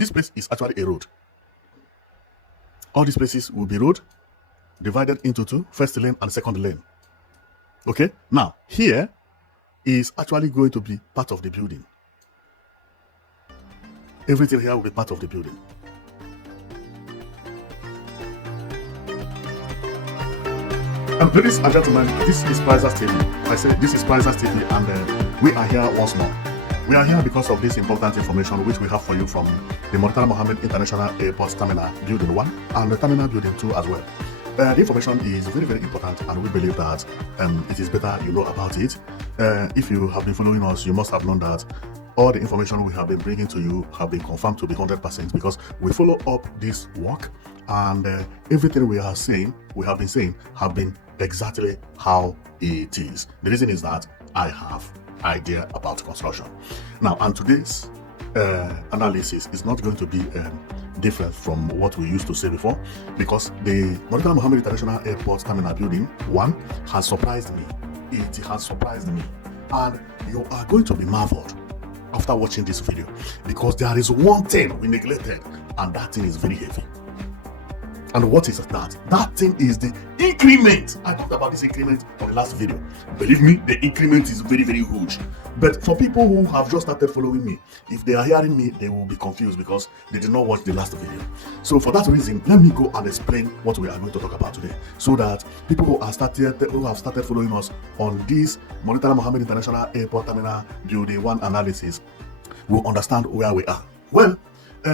this place is actually a road. All these places will be road divided into two, first lane and second lane. Okay, now here is actually going to be part of the building. Everything here will be part of the building. Ladies and gentlemen, this is Prizers TV. I say this is Prizers TV, and we are here once more. We are here because of this important information which we have for you from the Murtala Mohammed International Airport Terminal Building 1 and the Terminal Building 2 as well. The information is very, very important, and we believe that it is better you know about it. If you have been following us, you must have known that all the information we have been bringing to you have been confirmed to be 100% because we follow up this work, and everything we are saying, we have been saying, have been exactly how it is. The reason is that I have idea about construction. Now, and today's analysis is not going to be different from what we used to say before, because the Murtala Mohammed International Airport Terminal Building 1 has surprised me. It has surprised me, and you are going to be marveled after watching this video, because there is one thing we neglected, and that thing is very heavy. And what is that? That thing is the increment. I talked about this increment on the last video. Believe me, the increment is very, very huge. But for people who have just started following me, if they are hearing me, they will be confused because they did not watch the last video. So for that reason, let me go and explain what we are going to talk about today, so that people who have started following us on this Murtala Mohammed International Airport Terminal Building 1 analysis will understand where we are. Well,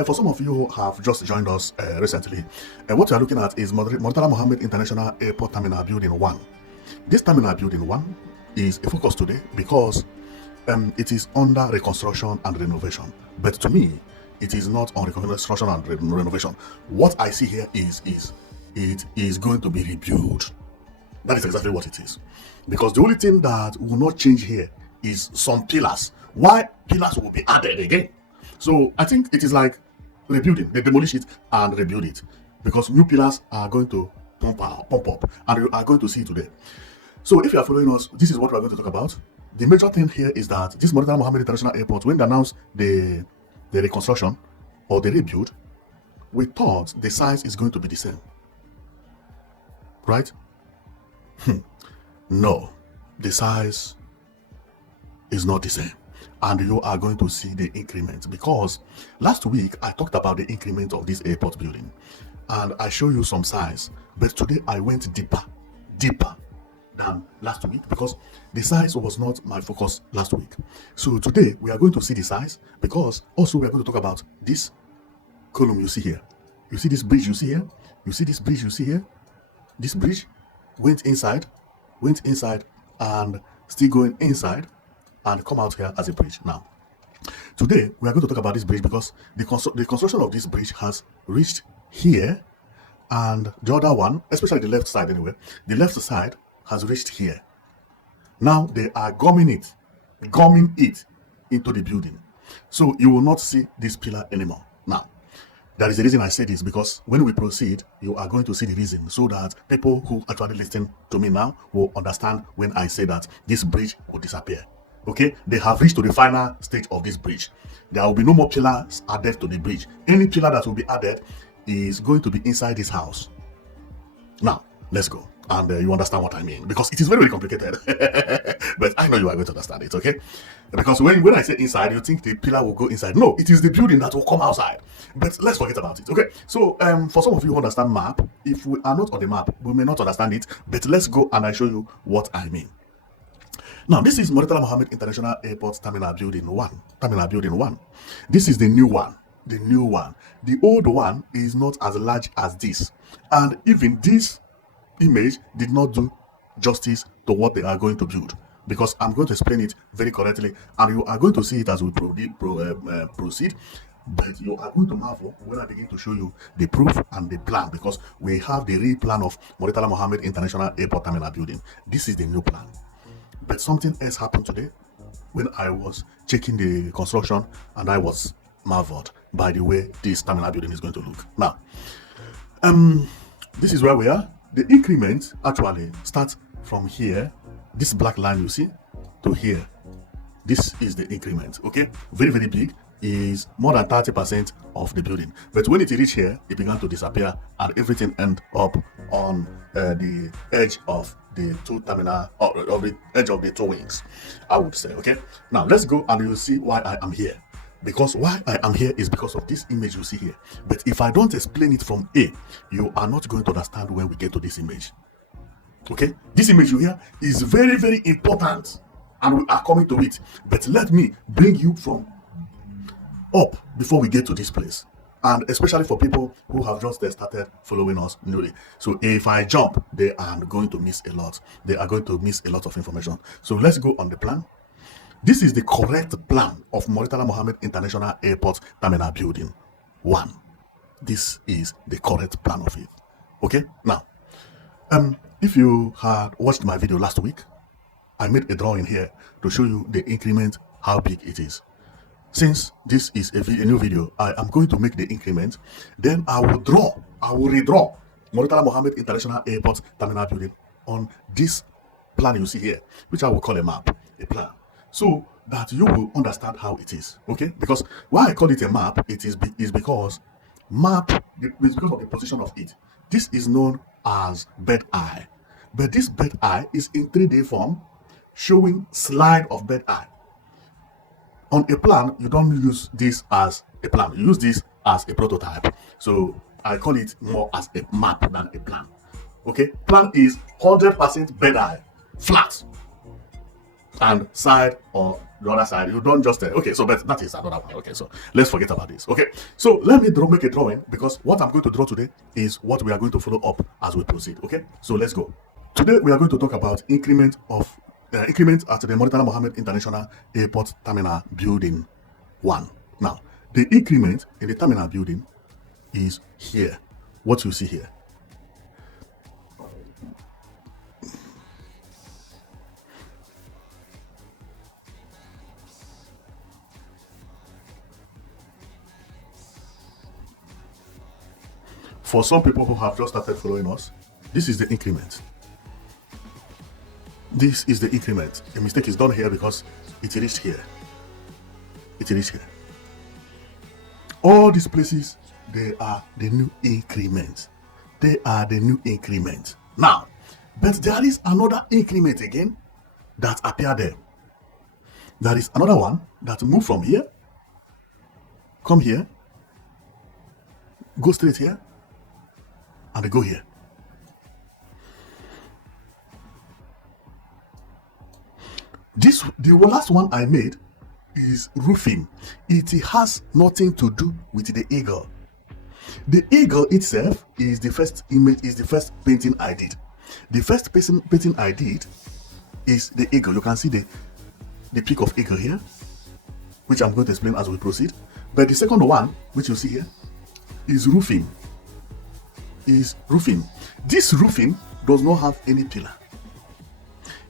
for some of you who have just joined us recently, what we are looking at is Murtala Mohammed International Airport Terminal Building 1. This Terminal Building 1 is a focus today because it is under reconstruction and renovation. But to me, it is not on reconstruction and renovation. What I see here is it is going to be rebuilt. That is exactly what it is. Because the only thing that will not change here is some pillars. Why pillars will be added again? So I think it is like rebuilding. They demolish it and rebuild it, because new pillars are going to pump up, and you are going to see it today. So if you are following us, this is what we are going to talk about. The major thing here is that this Murtala Mohammed International Airport, when they announced the reconstruction or the rebuild, we thought the size is going to be the same, right? No, the size is not the same. And you are going to see the increment, because last week I talked about the increment of this airport building and I show you some size, but today I went deeper than last week because the size was not my focus last week. So today we are going to see the size, because also we are going to talk about this column you see here. You see this bridge you see here? You see this bridge you see here? This bridge went inside and still going inside and come out here as a bridge. Now, today we are going to talk about this bridge because the construction of this bridge has reached here, and the other one, especially the left side anyway, the left side has reached here. Now they are gumming it into the building. So you will not see this pillar anymore. Now, there is a reason I say this, because when we proceed, you are going to see the reason, so that people who actually listen to me now will understand when I say that this bridge will disappear. Okay, they have reached to the final stage of this bridge. There will be no more pillars added to the bridge. Any pillar that will be added is going to be inside this house. Now, let's go. And you understand what I mean, because it is very, very complicated. But I know you are going to understand it, okay? Because when I say inside, you think the pillar will go inside. No, it is the building that will come outside. But let's forget about it, okay? So, for some of you who understand map, if we are not on the map, we may not understand it. But let's go and I show you what I mean. Now, this is Murtala Mohammed International Airport Terminal Building 1. Terminal Building 1. This is the new one. The new one. The old one is not as large as this. And even this image did not do justice to what they are going to build, because I'm going to explain it very correctly, and you are going to see it as we proceed. But you are going to marvel when I begin to show you the proof and the plan, because we have the real plan of Murtala Mohammed International Airport Terminal Building. This is the new plan. But something else happened today when I was checking the construction, and I was marveled by the way this terminal building is going to look. Now, this is where we are. The increment actually starts from here, this black line you see, to here. This is the increment, okay? Very, very big. is more than 30% of the building. But when it reached here, it began to disappear and everything ended up on the edge of the two terminal, of the edge of the two wings, I would say. Okay, now let's go and you'll see why I am here. Because why I am here is because of this image you see here. But if I don't explain it from A, you are not going to understand where we get to this image. Okay, this image you hear is very, very important and we are coming to it. But let me bring you from up before we get to this place. And especially for people who have just started following us newly. So if I jump, they are going to miss a lot. They are going to miss a lot of information. So let's go on the plan. This is the correct plan of Murtala Mohammed International Airport Terminal Building 1. This is the correct plan of it. Okay, now, if you had watched my video last week, I made a drawing here to show you the increment, how big it is. Since this is a new video, I am going to make the increment, then I will redraw Murtala Mohammed International Airport Terminal Building on this plan you see here, which I will call a map, a plan, so that you will understand how it is. Okay, because why I call it a map, is because because of the position of it. This is known as bird eye, but this bird eye is in 3D form, showing slide of bird eye. On a plan, you don't use this as a plan, you use this as a prototype. So I call it more as a map than a plan. Okay, plan is 100% bird eye, flat, and side or the other side. You don't just okay. So, but that is another one. Okay, so let's forget about this. Okay, so let me make a drawing, because what I'm going to draw today is what we are going to follow up as we proceed. Okay, so let's go. Today we are going to talk about increment at the Murtala Mohammed International Airport Terminal Building 1. Now, the increment in the terminal building is here. What you see here. For some people who have just started following us, this is the increment. This is the increment. A mistake is done here because it reached here. It reached here. All these places, they are the new increment. They are the new increment. Now, but there is another increment again that appeared there. There is another one that moved from here, come here, go straight here, and they go here. The last one I made is roofing. It has nothing to do with the eagle. The eagle itself is the first image, is the first painting I did. The first painting I did is the eagle. You can see the peak of eagle here, which I'm going to explain as we proceed. But the second one, which you see here, is roofing. This roofing does not have any pillar.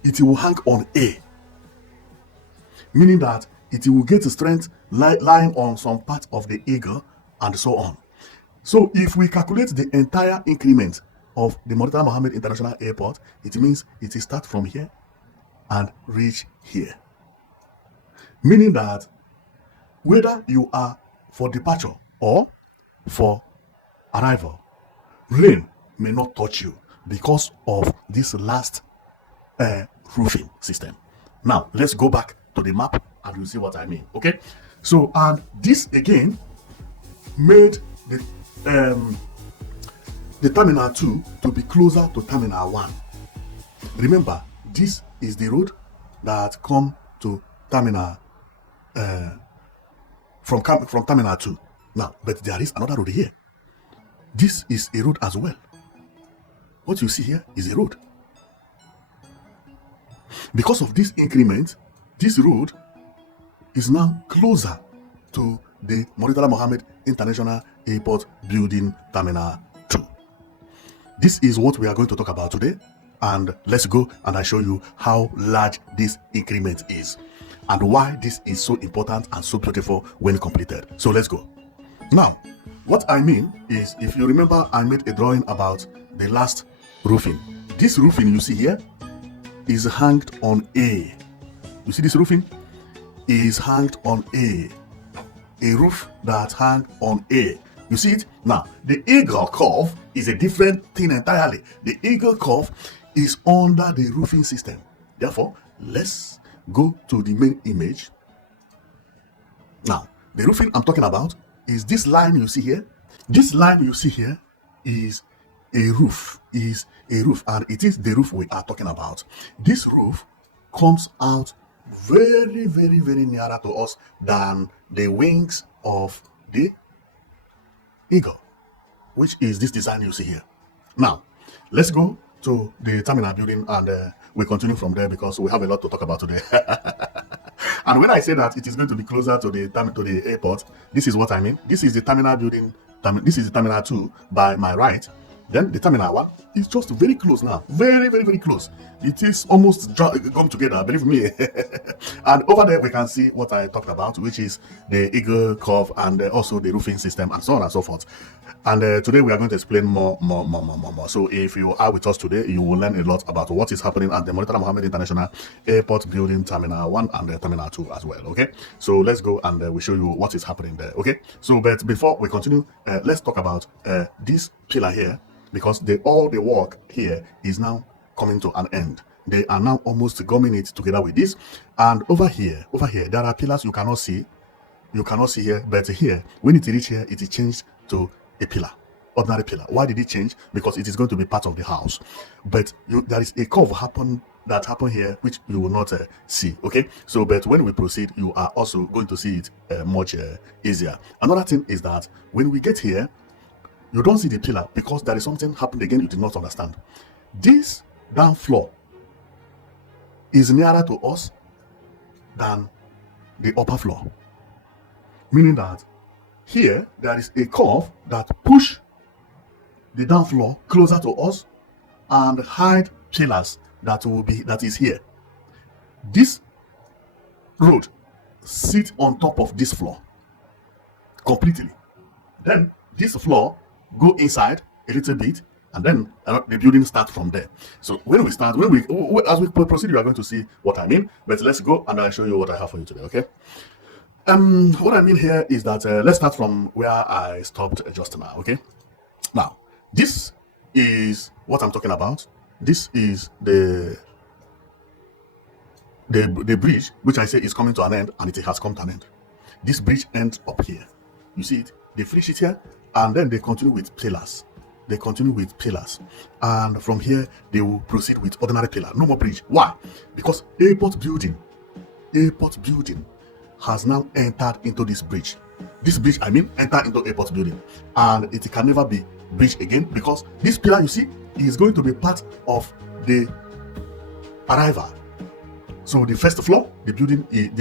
It will hang on A, meaning that it will get strength lying on some part of the eagle and so on. So if we calculate the entire increment of the Murtala Mohammed International Airport, it means it will start from here and reach here. Meaning that whether you are for departure or for arrival, rain may not touch you because of this last roofing system. Now, let's go back to the map and you'll see what I mean. Okay, so and this again made the terminal 2 to be closer to terminal 1. Remember, this is the road that come to terminal from terminal 2. Now, but there is another road here. This is a road as well. What you see here is a road. Because of this increment, this road is now closer to the Murtala Mohammed International Airport Building Terminal 2. This is what we are going to talk about today, and let's go and I show you how large this increment is and why this is so important and so beautiful when completed. So let's go. Now, what I mean is, if you remember, I made a drawing about the last roofing. This roofing you see here is hanged on A. You see this roofing is hanged on A. a roof that hang on air. You see it? Now, the eagle curve is a different thing entirely. The eagle curve is under the roofing system. Therefore, let's go to the main image. Now, the roofing I'm talking about is this line you see here. This line you see here is a roof, and it is the roof we are talking about. This roof comes out very, very, very nearer to us than the wings of the eagle, which is this design you see here. Now, let's go to the terminal building and we continue from there because we have a lot to talk about today. And when I say that it is going to be closer to the airport, this is what I mean. This is the terminal building. This is the terminal 2 by my right. Then the terminal 1 is just very close now. Very, very, very close. It is almost come together, believe me. And over there we can see what I talked about, which is the eagle curve and also the roofing system and so on and so forth. And today we are going to explain more. So if you are with us today, you will learn a lot about what is happening at the Murtala Mohammed International Airport Building Terminal 1 and Terminal 2 as well. Okay, so let's go and we'll show you what is happening there. Okay, so but before we continue, let's talk about this pillar here, because all the work here is now coming to an end. They are now almost gumming it together with this. And over here, there are pillars you cannot see. You cannot see here, but here, when it reach here, it is changed to a pillar, ordinary pillar. Why did it change? Because it is going to be part of the house. But there is a curve that happened here, which you will not see. Okay, so but when we proceed, you are also going to see it much easier. Another thing is that when we get here, you don't see the pillar because there is something happened again you did not understand. This down floor is nearer to us than the upper floor, meaning that here there is a curve that push the down floor closer to us and hide pillars that is here. This road sits on top of this floor completely. Then this floor go inside a little bit, and then the building starts from there. So when we as we proceed, you are going to see what I mean. But let's go and I'll show you what I have for you today. Okay. What I mean here is that let's start from where I stopped just now. Okay. Now, this is what I'm talking about. This is the bridge, which I say is coming to an end, and it has come to an end. This bridge ends up here. You see it? They finish it here, and then they continue with pillars. And from here they will proceed with ordinary pillar. No more bridge. Why? Because airport building has now entered into this bridge. This bridge, I mean, enter into airport building, and it can never be bridge again, because this pillar you see is going to be part of the arrival. So the first floor, the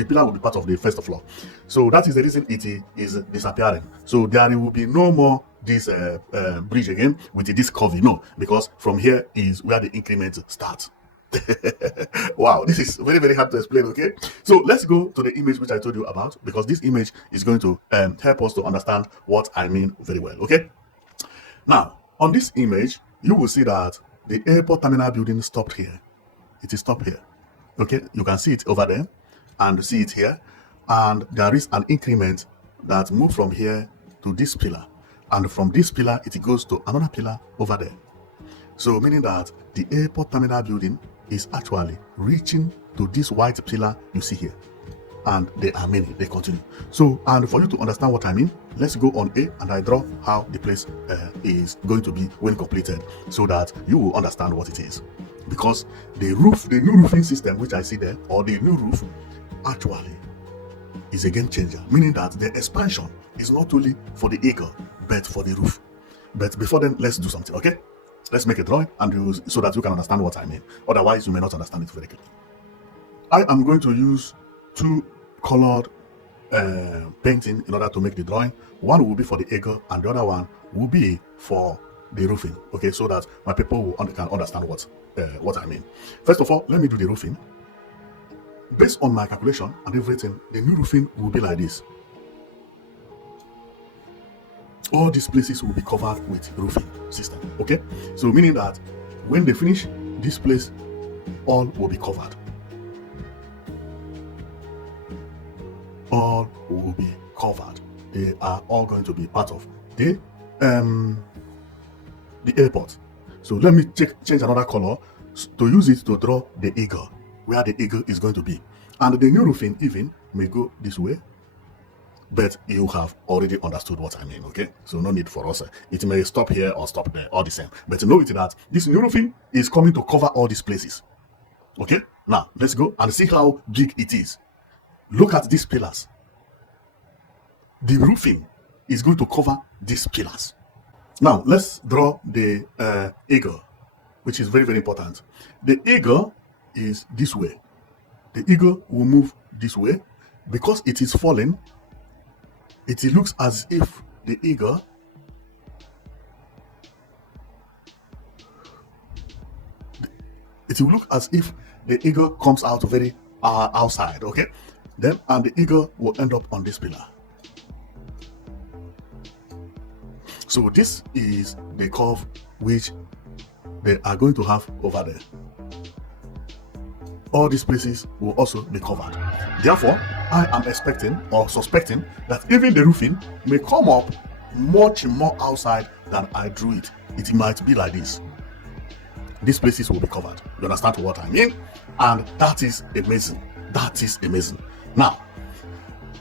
pillar will be part of the first floor. So that is the reason it is disappearing. So there will be no more this bridge again with this curve, no, because from here is where the increment starts. Wow, this is very, very hard to explain. Okay, so let's go to the image which I told you about, because this image is going to help us to understand what I mean very well. Okay, now on this image you will see that the airport terminal building stopped here. It is stopped here. Okay, you can see it over there and see it here, and there is an increment that moves from here to this pillar, and from this pillar it goes to another pillar over there. So meaning that the airport terminal building is actually reaching to this white pillar you see here, and there are many, they continue. So, and for you to understand what I mean, let's go on A and I draw how the place is going to be when completed, so that you will understand what it is. Because the new roofing system which I see there, or the new roof, actually is a game changer, meaning that the expansion is not only for the eagle but for the roof. But before then, let's do something. Okay, let's make a drawing and so that you can understand what I mean. Otherwise you may not understand it very clearly. I am going to use two colored painting in order to make the drawing. One will be for the eagle and the other one will be for the roofing. Okay, so that my people can understand what I mean. First of all, let me do the roofing. Based on my calculation and everything, the new roofing will be like this. All these places will be covered with roofing system. Okay, so meaning that when they finish this place, all will be covered. All will be covered. they are all going to be part of the airport. So let me change another color to use it to draw the eagle, where the eagle is going to be. And the new roofing even may go this way, but you have already understood what I mean, okay? So no need for us. It may stop here or stop there, all the same. But know it that this new roofing is coming to cover all these places. Okay? Now, let's go and see how big it is. Look at these pillars. The roofing is going to cover these pillars. Now, let's draw the eagle, which is very, very important. The eagle is this way. The eagle will move this way. Because it is falling, it looks as if the eagle will look as if the eagle comes out very outside, okay? Then, and the eagle will end up on this pillar. So this is the curve which they are going to have over there. All these places will also be covered. Therefore, I am expecting or suspecting that even the roofing may come up much more outside than I drew it. It might be like this. These places will be covered. You understand what I mean? And that is amazing. That is amazing. Now,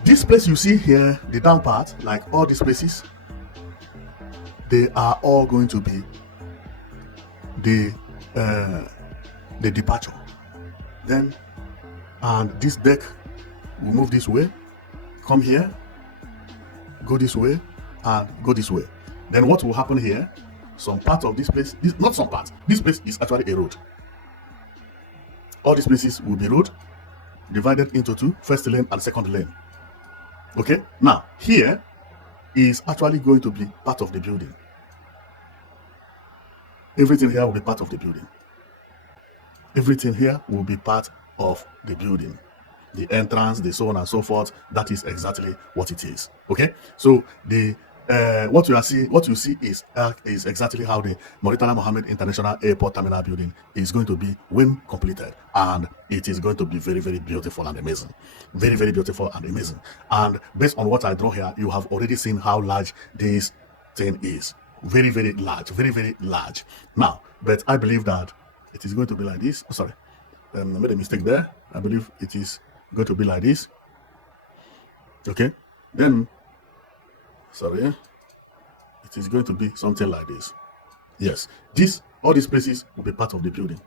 this place you see here, the down part, like all these places, they are all going to be the departure. Then, and this deck will move this way, come here, go this way, and go this way. Then what will happen here? Some part of this place, not some part, this place is actually a road. All these places will be road, divided into two, first lane and second lane. Okay, now here is actually going to be part of the building. Everything here will be part of the building. Everything here will be part of the building. The entrance, the so on and so forth, that is exactly what it is. Okay, so the what you see is exactly how the Murtala Mohammed International Airport Terminal building is going to be when completed, and it is going to be very, very beautiful and amazing. Very, very beautiful and amazing. And based on what I draw here, you have already seen how large this thing is. Very, very large. Very, very large. Now, but I believe that it is going to be like this. Oh, sorry, I made a mistake there. I believe it is going to be like this. Okay, then sorry, it is going to be something like this. Yes, all these places will be part of the building.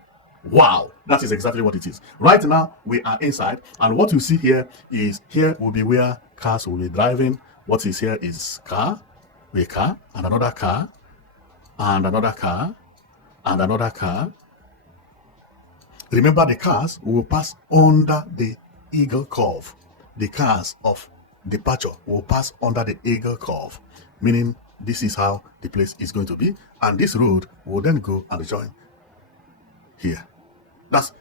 Wow, that is exactly what it is. Right now we are inside, and what you see here will be where cars will be driving. What is here is a car, and another car, and another car, and another car. Remember, the cars will pass under the eagle curve. The cars of departure will pass under the eagle curve, meaning this is how the place is going to be, and this road will then go and join here. That's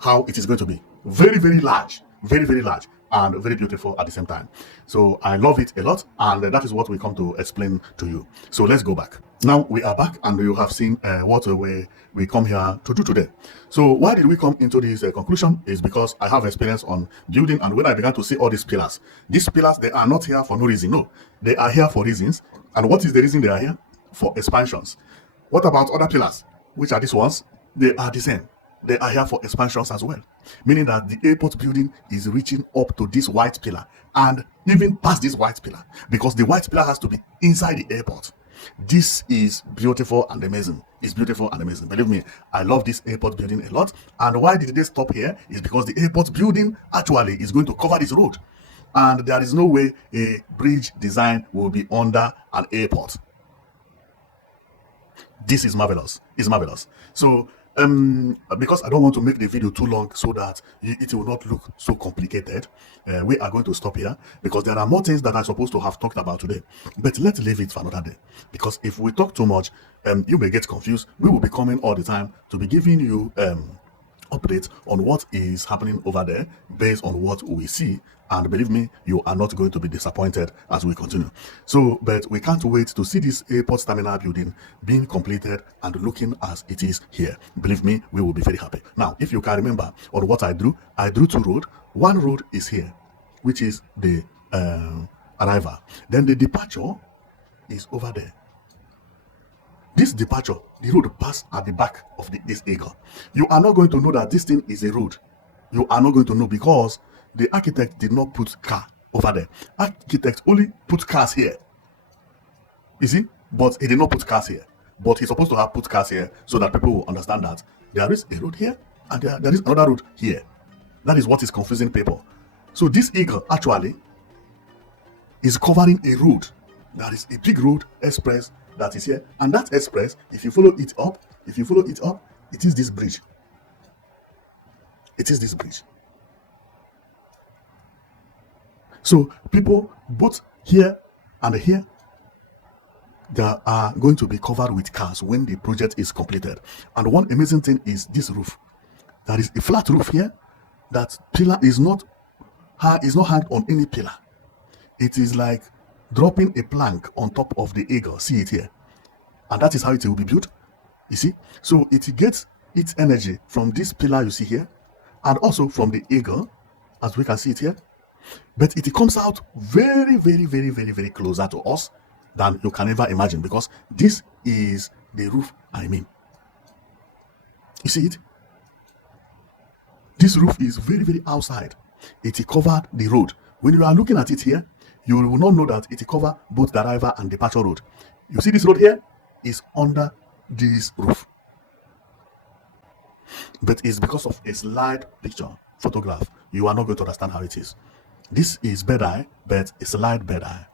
how it is going to be. Very, very large, very, very large, and very beautiful at the same time. So I love it a lot, and that is what we come to explain to you. So let's go back. Now we are back, and you have seen what we come here to do today. So why did we come into this conclusion? Is because I have experience on building, and when I began to see all these pillars, they are not here for no reason. No, they are here for reasons. And what is the reason they are here? For expansions. What about other pillars? Which are these ones? They are the same. They are here for expansions as well, meaning that the airport building is reaching up to this white pillar and even past this white pillar, because the white pillar has to be inside the airport. This is beautiful and amazing. It's beautiful and amazing. Believe me, I love this airport building a lot. And why did they stop here? Is because the airport building actually is going to cover this road, and there is no way a bridge design will be under an airport. This is marvelous. It's marvelous. So because I don't want to make the video too long so that it will not look so complicated, we are going to stop here, because there are more things that I'm supposed to have talked about today. But let's leave it for another day, because if we talk too much, you may get confused. We will be coming all the time to be giving you updates on what is happening over there based on what we see, and believe me, you are not going to be disappointed as we continue. So, but we can't wait to see this airport terminal building being completed and looking as it is here. Believe me, we will be very happy. Now, if you can remember on what I drew two roads. One road is here, which is the arrival. Then the departure is over there. This departure, the road passed at the back of this acre. You are not going to know that this thing is a road. You are not going to know because the architect did not put car over there. Architect only put cars here. You see? But he did not put cars here. But he's supposed to have put cars here so that people will understand that there is a road here and there is another road here. That is what is confusing people. So this acre actually is covering a road. That is a big road, express, that is here. And that express, if you follow it up, it is this bridge. It is this bridge. So people both here and here, they are going to be covered with cars when the project is completed. And one amazing thing is this roof. There is a flat roof here. That pillar is not hanged on any pillar. It is like dropping a plank on top of the eagle. See it here. And that is how it will be built. You see? So it gets its energy from this pillar you see here, and also from the eagle, as we can see it here. But it comes out very, very, very, very, very closer to us than you can ever imagine, because this is the roof I mean. You see it? This roof is very, very outside. It covered the road. When you are looking at it here, you will not know that it covers both the arrival and departure road. You see this road here is under this roof. But it's because of a slide picture, photograph. You are not going to understand how it is. This is bird eye, but it's a slide bird eye.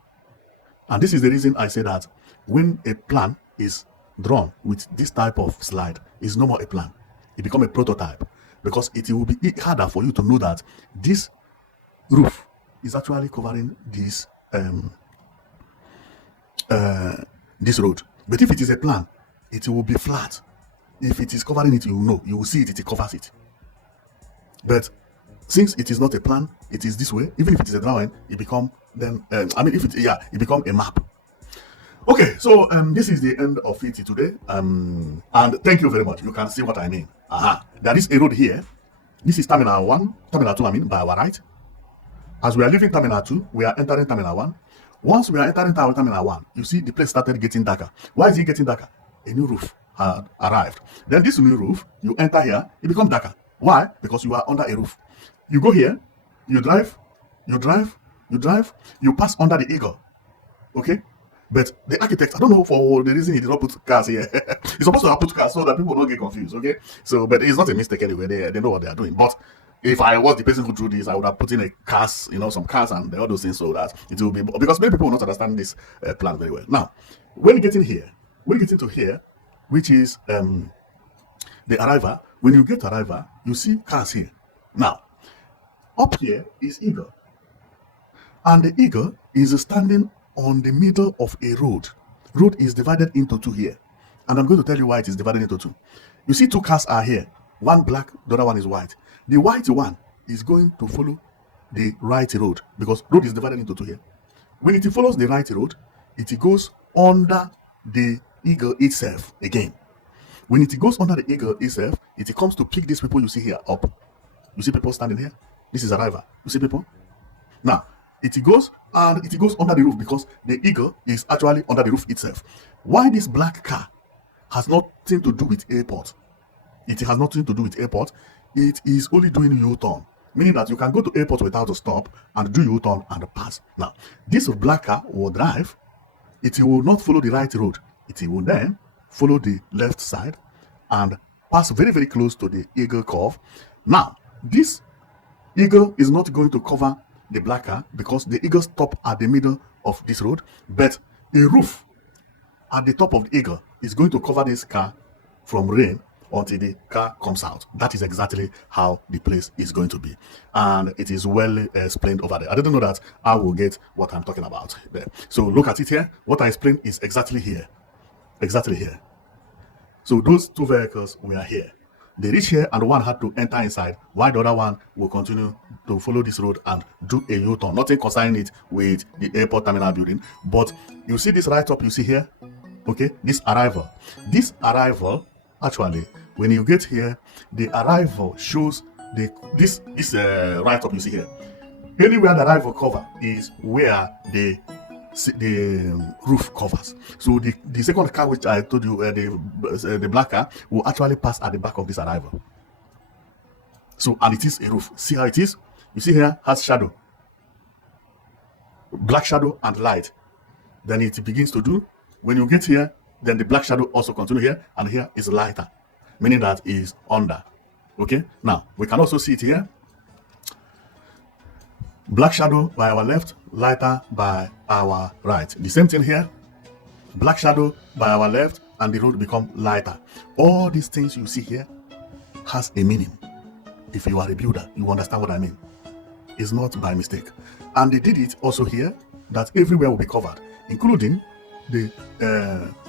And this is the reason I say that when a plan is drawn with this type of slide, it's no more a plan. It becomes a prototype. Because it will be harder for you to know that this roof is actually covering this this road. But if it is a plan, it will be flat. If it is covering it, you will know. You will see it, it covers it. But since it is not a plan, it is this way. Even if it is a drawing, it become then. It become a map. Okay, so this is the end of it today. And thank you very much. You can see what I mean. There is a road here. This is Terminal 1, Terminal 2, by our right. As we are leaving Terminal 2, we are entering Terminal 1. Once we are entering Terminal 1, you see the place started getting darker. Why is it getting darker? A new roof had arrived. Then this new roof, you enter here, it becomes darker. Why? Because you are under a roof. You go here, you drive, you pass under the eagle. Okay? But the architect, I don't know for the reason he did not put cars here. He's supposed to have put cars so that people don't get confused, okay? So, but it's not a mistake anyway. They know what they are doing. But if I was the person who drew this, I would have put in a cars, some cars and all those things so that it will be, because many people will not understand this plan very well. Now, when you get into here, which is the arrival, when you get arrival, you see cars here. Now, up here is eagle. And the eagle is standing on the middle of a road. Road is divided into two here. And I'm going to tell you why it is divided into two. You see two cars are here. One black, the other one is white. The white one is going to follow the right road because road is divided into two here. When it follows the right road, it goes under the eagle itself again. When it goes under the eagle itself, it comes to pick these people you see here up. You see people standing here? This is arrival. You see people? Now, it goes under the roof because the eagle is actually under the roof itself. Why this black car has nothing to do with airport. It has nothing to do with airport. It is only doing U-turn, meaning that you can go to airport without a stop and do U-turn and pass. Now, this black car will drive. It will not follow the right road. It will then follow the left side and pass very, very close to the eagle curve. Now, this eagle is not going to cover the black car because the eagle stop at the middle of this road, but a roof at the top of the eagle is going to cover this car from rain until the car comes out. That is exactly how the place is going to be, and it is well explained over there. I didn't know that I will get what I'm talking about there. So look at it here. What I explained is exactly here. So those two vehicles were here. They reach here and one had to enter inside, while the other one will continue to follow this road and do a U-turn. Nothing concerning it with the airport terminal building. But you see this right up you see here? Okay, this arrival. This arrival, actually, when you get here, the arrival shows this right up you see here. Anywhere that arrival cover is where the roof covers. So the second car, which I told you, the black car, will actually pass at the back of this arrival. So, and it is a roof. See how it is? You see here has shadow, black shadow and light. Then it begins to do. When you get here, then the black shadow also continue here, and here is lighter, meaning that is under. Okay. Now we can also see it here. Black shadow by our left, lighter by our right. The same thing here. Black shadow by our left, and the road become lighter. All these things you see here has a meaning. If you are a builder, you understand what I mean. It's not by mistake. And they did it also here, that everywhere will be covered, including the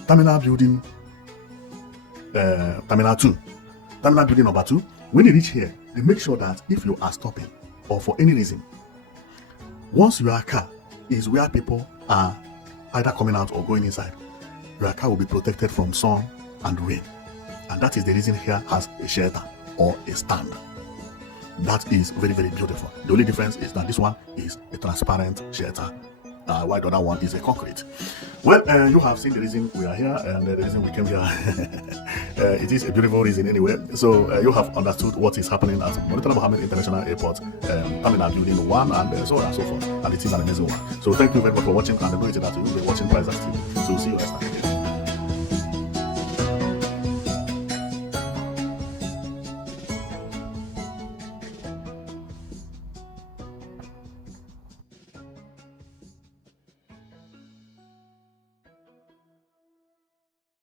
terminal building, terminal 2. Terminal building number 2. When you reach here, they make sure that if you are stopping or for any reason, once your car is where people are either coming out or going inside, your car will be protected from sun and rain. And that is the reason here has a shelter or a stand. That is very, very beautiful. The only difference is that this one is a transparent shelter, while the other one is a concrete. Well, you have seen the reason we are here and the reason we came here. It is a beautiful reason anyway. So you have understood what is happening at Murtala Mohammed International Airport, Terminal Building 1, and so on and so forth. And it is an amazing one. So thank you very much for watching, and I know that you will be watching Prizes TV. So see you next time.